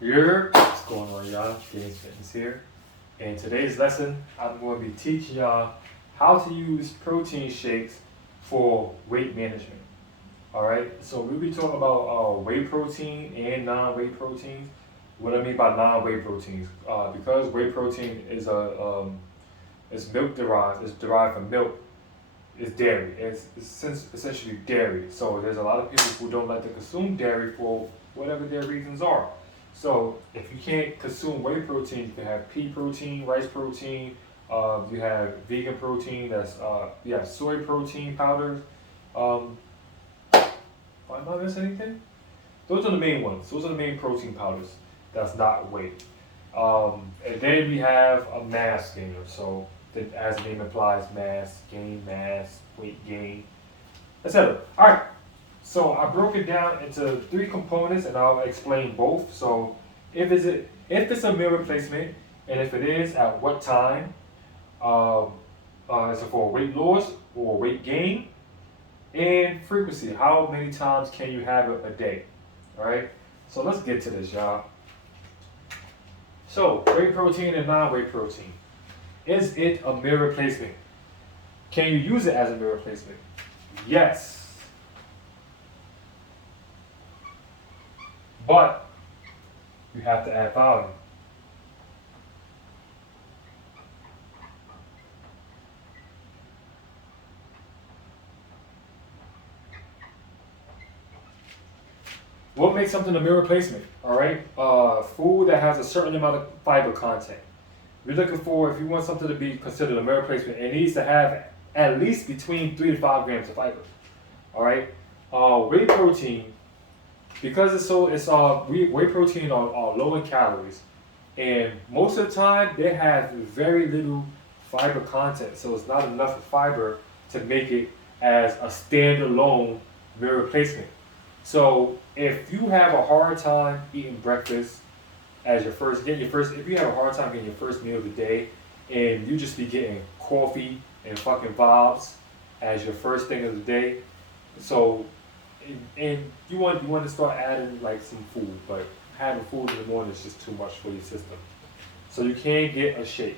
What's going on, y'all? Games Fitness here. In today's lesson, I'm going to be teaching y'all how to use protein shakes for weight management. Alright, so we'll be talking about whey protein and non-whey proteins. What I mean by non-whey proteins, because whey protein is it's milk derived, it's derived from milk, it's dairy, it's essentially dairy. So there's a lot of people who don't like to consume dairy for whatever their reasons are. So if you can't consume whey protein, you can have pea protein, rice protein. You have vegan protein. You have soy protein powders. Am I missing anything? Those are the main ones. Those are the main protein powders. That's not whey. And then we have a mass gainer. So as the name implies, mass weight gain, etc. All right. So I broke it down into 3 components, and I'll explain both. So if it's a meal replacement, and if it is, at what time? Is it for weight loss or weight gain? And frequency. How many times can you have it a day? All right. So let's get to this, y'all. So whey protein and non-whey protein. Is it a meal replacement? Can you use it as a meal replacement? Yes. But you have to add volume. What makes something a meal replacement? All right, food that has a certain amount of fiber content. We're looking for, if you want something to be considered a meal replacement, it needs to have at least between 3 to 5 grams of fiber. All right, whey protein. Because whey protein are low in calories, and most of the time they have very little fiber content, so it's not enough fiber to make it as a standalone meal replacement. So if you have a hard time eating breakfast as if you have a hard time getting your first meal of the day, and you just be getting coffee and fucking vibes as your first thing of the day, so. And you want to start adding like some food, but having food in the morning is just too much for your system. So you can get a shake.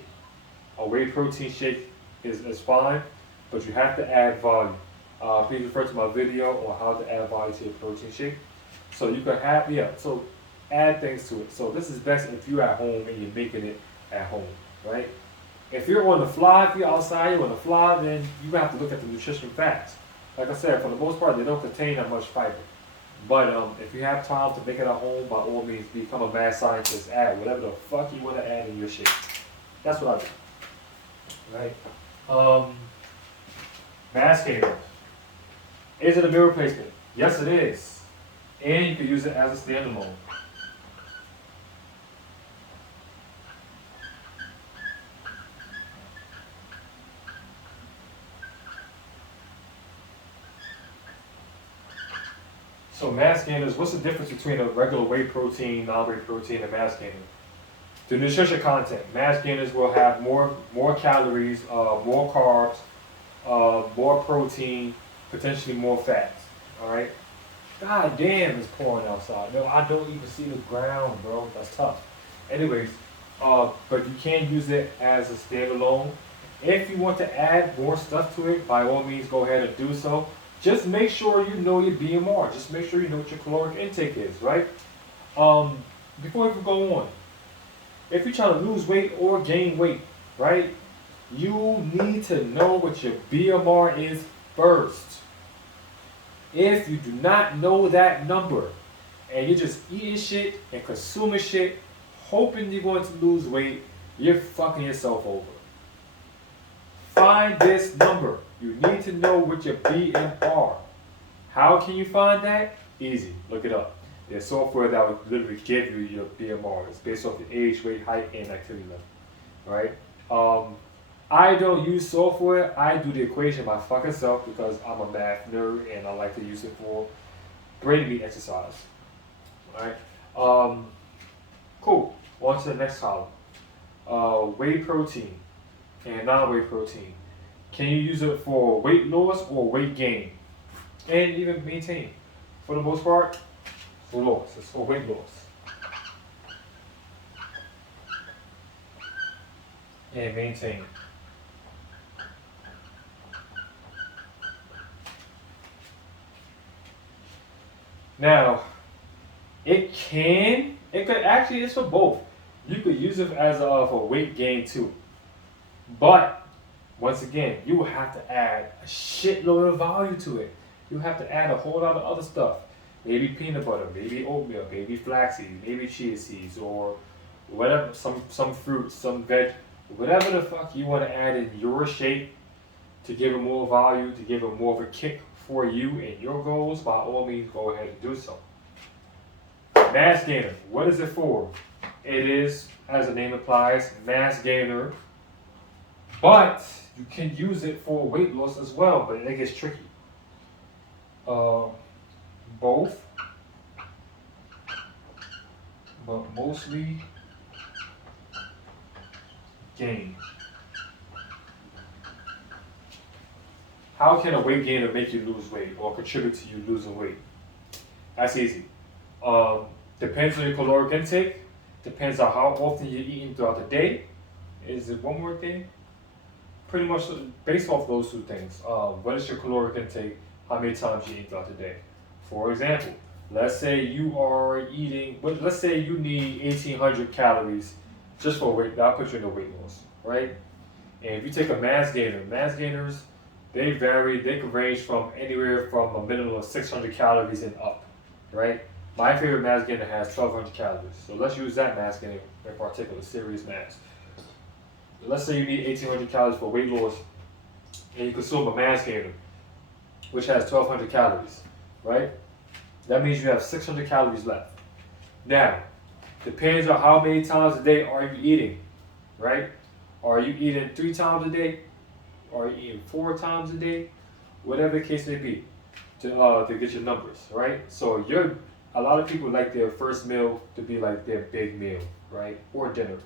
A whey protein shake is fine, but you have to add volume. Please refer to my video on how to add volume to your protein shake. So you can so add things to it. So this is best if you're at home and you're making it at home, right? If you're on the fly, if you're outside, you're on the fly, then you have to look at the nutrition facts. Like I said, for the most part, they don't contain that much fiber. But if you have time to make it at home, by all means, become a mad scientist. Add whatever the fuck you want to add in your shake. That's what I do. Right? Mass gainer. Is it a meal replacement? Yes, it is. And you can use it as a standalone. So mass gainers, what's the difference between a regular whey protein, non-whey protein, and mass gainer? The nutrition content. Mass gainers will have more calories, more carbs, more protein, potentially more fats. All right. God damn, it's pouring outside. No, I don't even see the ground, bro. That's tough. Anyways, but you can use it as a standalone. If you want to add more stuff to it, by all means, go ahead and do so. Just make sure you know your BMR. Just make sure you know what your caloric intake is, right? Before we go on, if you're trying to lose weight or gain weight, right, you need to know what your BMR is first. If you do not know that number, and you're just eating shit and consuming shit, hoping you're going to lose weight, you're fucking yourself over. Find this number. You need to know what your BMR. How can you find that? Easy. Look it up. There's software that will literally give you your BMR. It's based off your age, weight, height, and activity level. Right? I don't use software. I do the equation by fucking self because I'm a math nerd and I like to use it for brain meat exercise. Alright? Cool. On to the next column. Whey protein and non-whey protein. Can you use it for weight loss or weight gain? And even maintain. For the most part, for loss. It's for weight loss. and maintain. Now, it could actually, it's for both. You could use it as for weight gain too. But, once again, you will have to add a shitload of value to it. You have to add a whole lot of other stuff. Maybe peanut butter, maybe oatmeal, maybe flaxseed, maybe chia seeds, or whatever, some fruits, some veg, whatever the fuck you want to add in your shape to give it more value, to give it more of a kick for you and your goals, by all means go ahead and do so. Mass gainer, what is it for? It is, as the name implies, mass gainer, but you can use it for weight loss as well, but it gets tricky. Both, but mostly gain. How can a weight gainer make you lose weight or contribute to you losing weight? That's easy. Depends on your caloric intake. Depends on how often you're eating throughout the day. Is it one more thing? Pretty much based off those two things. What is your caloric intake? How many times you eat throughout the day? For example, let's say you are eating, let's say you need 1,800 calories just for weight. That'll put you in the weight loss, right? And if you take a mass gainers, they vary. They can range from anywhere from a minimum of 600 calories and up, right? My favorite mass gainer has 1,200 calories. So let's use that mass gainer in particular, serious mass. Let's say you need 1,800 calories for weight loss, and you consume a mass gainer, which has 1,200 calories, right? That means you have 600 calories left. Now, depends on how many times a day are you eating, right? Are you eating 3 times a day? Are you eating 4 times a day? Whatever the case may be, to get your numbers, right? So a lot of people like their first meal to be like their big meal, right? Or dinner,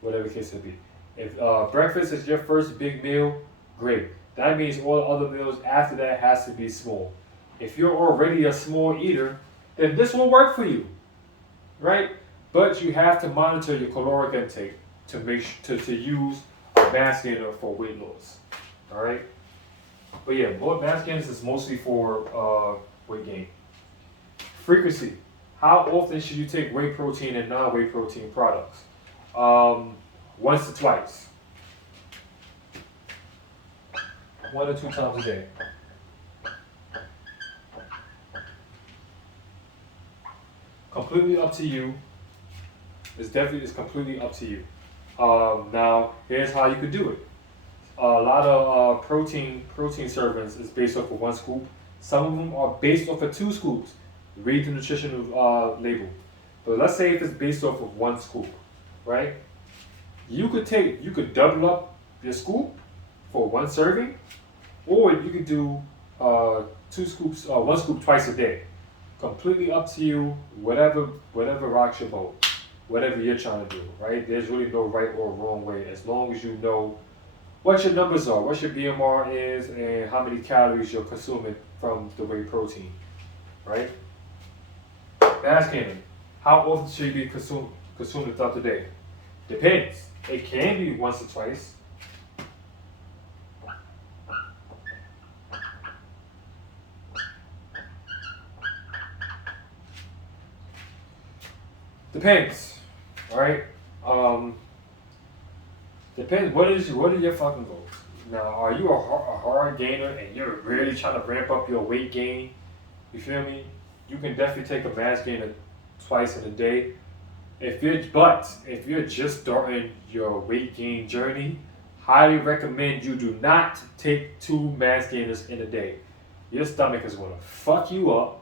whatever the case may be. If breakfast is your first big meal, great. That means all the other meals after that has to be small. If you're already a small eater, then this will work for you, right? But you have to monitor your caloric intake to make to use a mass gainer for weight loss. All right. But yeah, mass gainers is mostly for weight gain. Frequency. How often should you take whey protein and non-whey protein products? Once to twice. 1 or 2 times a day. Completely up to you. It's completely up to you. Now, here's how you could do it. A lot of protein servings is based off of 1 scoop. Some of them are based off of 2 scoops. Read the nutritional label. But let's say if it's based off of 1 scoop, right? You could double up your scoop for 1 serving, or you could do 2 scoops, 1 scoop twice a day. Completely up to you. Whatever rocks your boat. Whatever you're trying to do, right? There's really no right or wrong way, as long as you know what your numbers are, what your BMR is, and how many calories you're consuming from the whey protein, right? Mass gainer. How often should you be consuming throughout the day? Depends. It can be once or twice. Depends. Alright? Depends. What are your fucking goals? Now, are you a hard gainer and you're really trying to ramp up your weight gain? You feel me? You can definitely take a mass gainer twice in a day. If you're just starting your weight gain journey, highly recommend you do not take 2 mass gainers in a day. Your stomach is going to fuck you up.